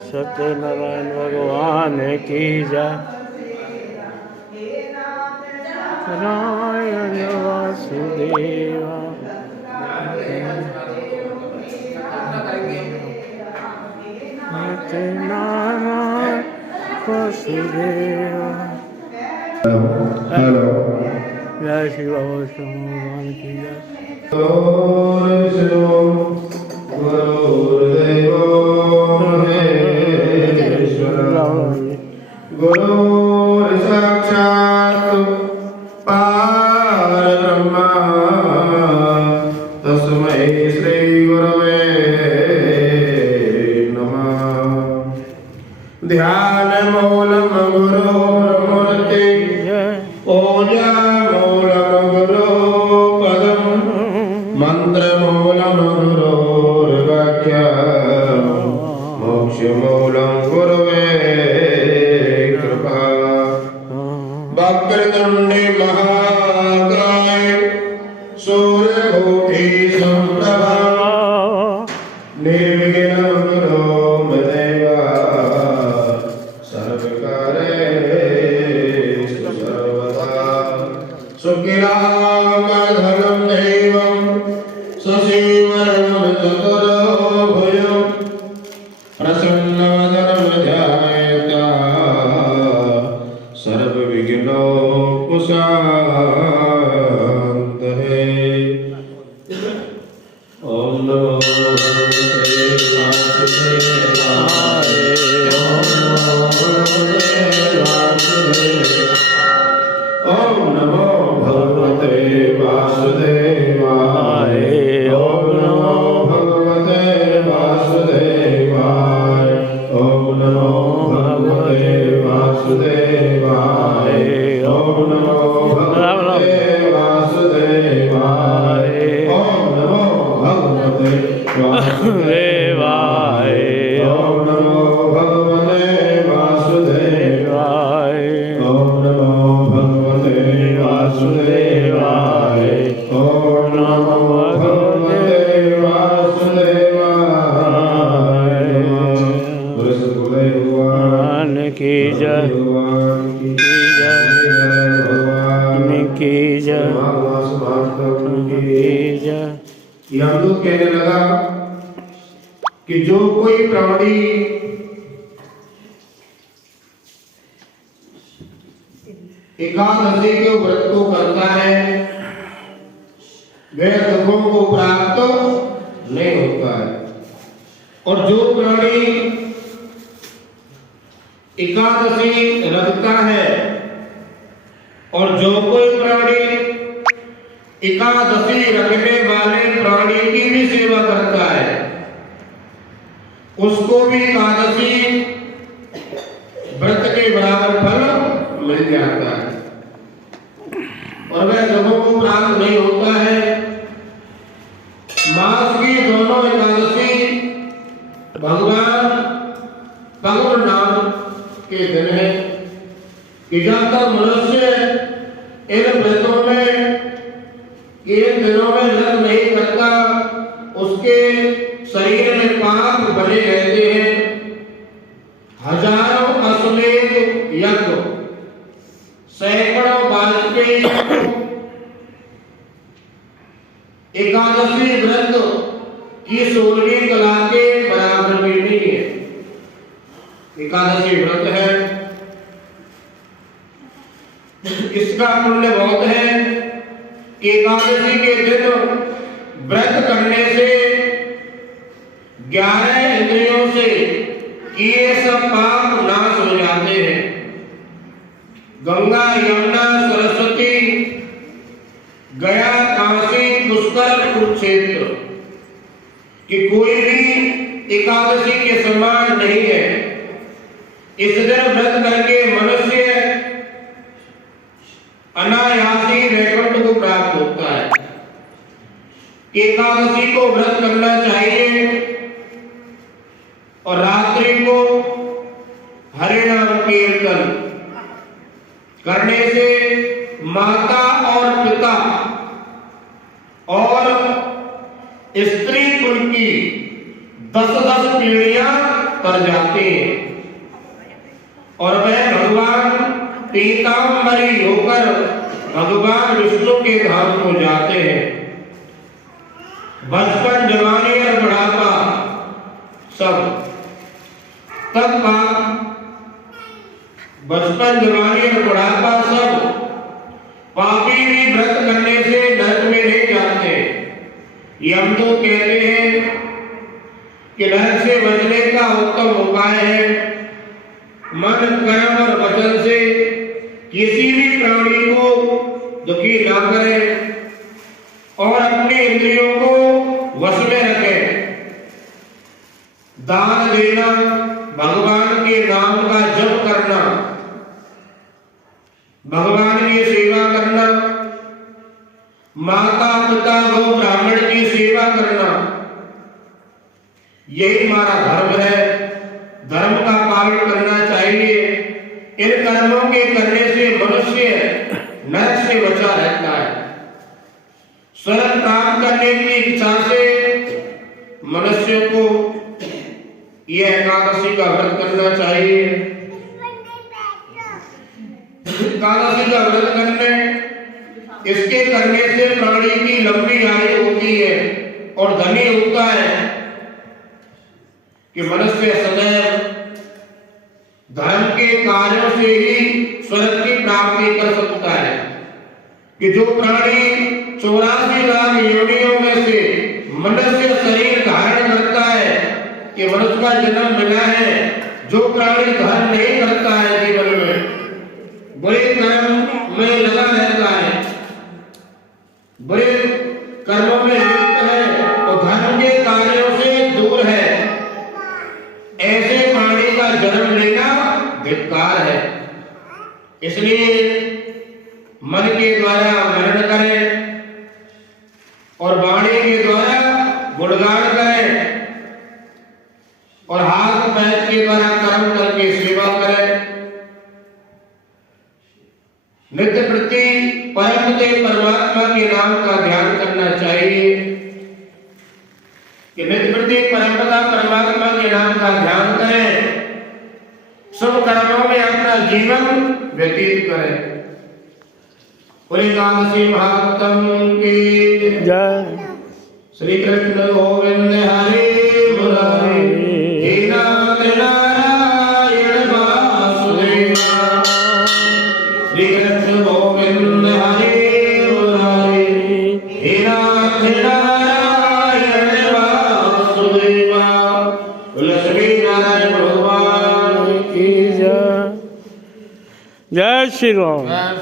सत्यनारायण भगवान की जय। नारायण वासुदेवा नारायण वासुदेवा। हेलो जय श्री बाबा भगवान की जय। गुरु साक्षात् परब्रह्म तस्मै श्री गुरवे नमः। ध्यान मूलम गुरोर्मूर्ति पूजा मूलम गुरो पदम मंत्र मूलम गुरोर्वाक्य मोक्ष मूलम गुरुवे कृपा। वक्रतुंडे महाकाय सूर्यकोटि समप्रभा निर्विघ्नं कुरु देवा सर्वकार्येषु सर्वदा। सुखिलाकरधरं देवं ससीवरं चतुर्भुजं प्रसन्नवदनं ध्यायेत् सर्वविघ्नोपशान्तये। ओम नमो भगवते वासुदेवाय। ओम नमो भगवते वासुदेवाय। ओम नमो भगवते वासुदेवाय। ओम नमो भगवते वासुदेवाय। ओम नमो भगवते वासुदेवाय। ओम नमो भगवते वासुदेवाय। ओम नमो भगवते वासुदेवाय। ओम नमो भगवते वासुदेवाय। ओम नमो भगवते वासुदेवाय। ओम नमो भगवते वासुदेवाय। भगवान की जय की जय की जय। यमदूत कहने लगा कि जो कोई प्राणी एकादशी के व्रत को करता है वह दुखों को प्राप्त नहीं होता है, और जो प्राणी एकादशी रखता है और जो कोई प्राणी एकादशी रखने वाले प्राणी की भी सेवा करता है उसको भी एकादशी व्रत के बराबर फल मिल जाता है और वह दुखों को प्राप्त नहीं होता है। मास की दोनों एकादशी भगवान नाम के दिन है कि जब तक मनुष्य इन व्रतों में इन दिनों में व्रत नहीं करता उसके शरीर में पाप बने रहते हैं। हजारों अश्वमेध यज्ञ सैकड़ों वाजपेयी एकादशी व्रत की 16वीं कला के बराबर भी नहीं है। एकादशी व्रत है इसका पुण्य बहुत है कि एकादशी के दिन व्रत करने से 11 इंद्रियों से किए सब पाप नाश हो जाते हैं। गंगा यमुना सरस्वती गया काशी पुष्कर कुरुक्षेत्र कि कोई भी एकादशी के समान नहीं है। इस दिन व्रत करके मनुष्य अनायासी वैकुंठ को प्राप्त होता है। एकादशी को व्रत करना चाहिए और रात्रि को हरि नाम कीर्तन करने से माता और पिता और स्त्री कुल की 10-10 पीढ़ियां पर जाते हैं और वह भगवान पीताम्बरी होकर भगवान विष्णु के धाम को जाते हैं। बचपन, जवानी और बुढ़ापा सब तब का बचपन, जवानी और बुढ़ापा सब पापी भी व्रत करने से नरक में नहीं जाते। हम तो कहते हैं कि नरक से बचने का उत्तम उपाय है मन, कर्म और वचन से किसी भी प्राणी को दुखी ना करें और अपने इंद्रियों को वश में रखें। दान देना, भगवान के नाम का जप करना, भगवान की सेवा करना, माता पिता गौ ब्राह्मण की सेवा करना, यही हमारा धर्म है। धर्म का पालन करना चाहिए। इन कर्मों के करने से मनुष्य नरक से बचा रहता है। स्वर्ग प्राप्त करने की इच्छा से मनुष्य को यह एकादशी का व्रत करना चाहिए। एकादशी का व्रत इसके करने से प्राणी की लंबी आयु होती है और धनी होता है कि मनुष्य सदैव धर्म के कार्यों से ही स्वर्ग की प्राप्ति कर सकता है। कि जो प्राणी 84 लाख योनियों में से मनुष्य शरीर धारण करता है कि मनुष्य का जन्म मिला है, जो प्राणी धर्म नहीं करता है, जीवन में बुरे कर्म में लगा रहता है, बुरे कर्मों में लिप्त है और धर्म के कार्यों से दूर है, ऐसे प्राणी का जन्म लेना धिक्कार है। इसलिए मन के द्वारा मरण करें और वाणी के द्वारा गुणगान करें और हाथ पैर के द्वारा कर्म करके सेवा करें। नित्य प्रति परमपिता परमात्मा के नाम का ध्यान करना चाहिए। कि नित्य प्रति परमपिता परमात्मा के नाम का ध्यान करें, शुभ कर्मों में अपना जीवन व्यतीत करें। एकादशी महात्म की जय। श्री कृष्ण गोविंद हरे मुरारी, हे नाथ नारायण वासुदेव। श्री कृष्ण गोविंद हरे मुरारी, हे नाथ नारायण वासुदेव। लक्ष्मी नारायण भगवान की जय। जय श्री राम।